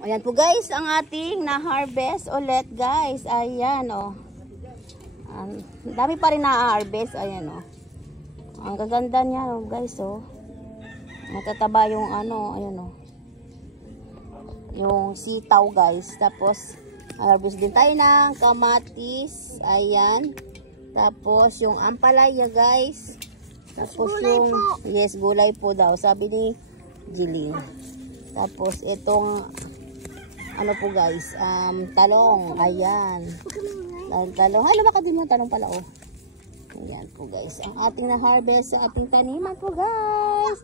Ayan po guys, ang ating na-harvest ulit guys. Ayan o. Dami pa rin na-harvest. Ayan o. Ang gaganda niya o guys o. Matataba yung ano, ayan o. Yung sitaw guys. Tapos, harvest din tayo ng kamatis. Ayan. Tapos, yung ampalaya guys. Tapos yung, yes, gulay po daw. Sabi ni Jilin. Tapos, itong, ano po guys, talong. Ayan. Talong. Ay, lumaka din yung talong pala, oh. Ayan po guys. Ang ating na-harvest sa ating taniman po guys.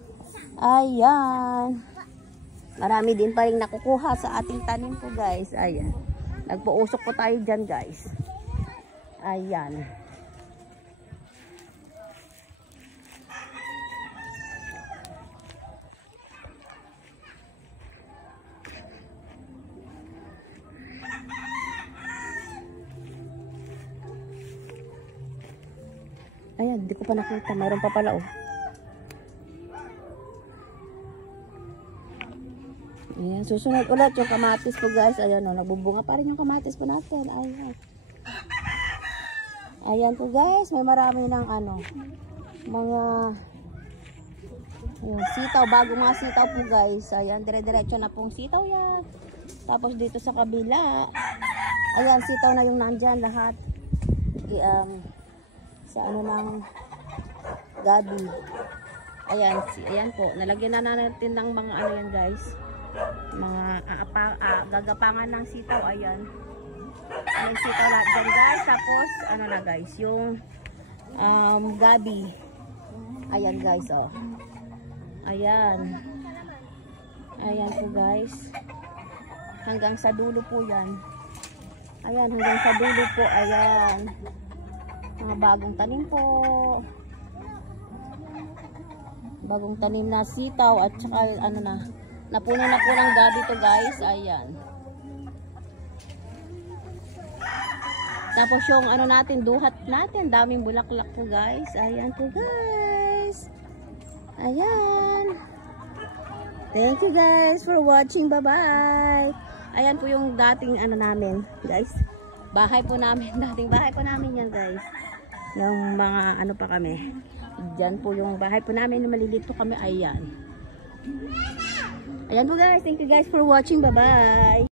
Ayan. Marami din pa rin nakukuha sa ating tanim po guys. Ayan. Nagpuusok po tayo dyan guys. Ayan. Ayan, hindi ko pa nakita. Mayroon pa pala, oh. Ayan, susunod ulit yung kamatis po, guys. Ayan, oh, nagbubunga pa rin yung kamatis po natin. Ayan. Ayan po, guys. May marami ng, ano, mga, ayan, sitaw. Bagong mga sitaw po, guys. Ayan, dire-diretso na pong sitaw yan. Tapos dito sa kabila, ayan, sitaw na yung nandyan lahat. Sa ano ng gabi. Ayan, ayan po. Nalagyan na natin ng mga ano yan guys. Mga gagapangan ng sitaw. Ayan. Ayan sitaw lahat dyan guys. Tapos, ano na guys, yung gabi. Ayan guys, oh. Ayan. Ayan po guys. Hanggang sa dulo po yan. Ayan, hanggang sa dulo po. Ayan. Mga bagong tanim po. Bagong tanim na sitaw at saka ano na. Napuno na po ng gabi to guys. Ayan. Tapos yung ano natin, duhat natin. Daming bulaklak po guys. Ayan po guys. Ayan. Thank you guys for watching. Bye bye. Ayan po yung dating ano namin guys. Bahay po namin. Dating bahay po namin yan guys. Yung mga ano pa kami. Diyan po yung bahay po namin. Maliliit po kami. Ayan. Ayan po guys. Thank you guys for watching. Bye bye.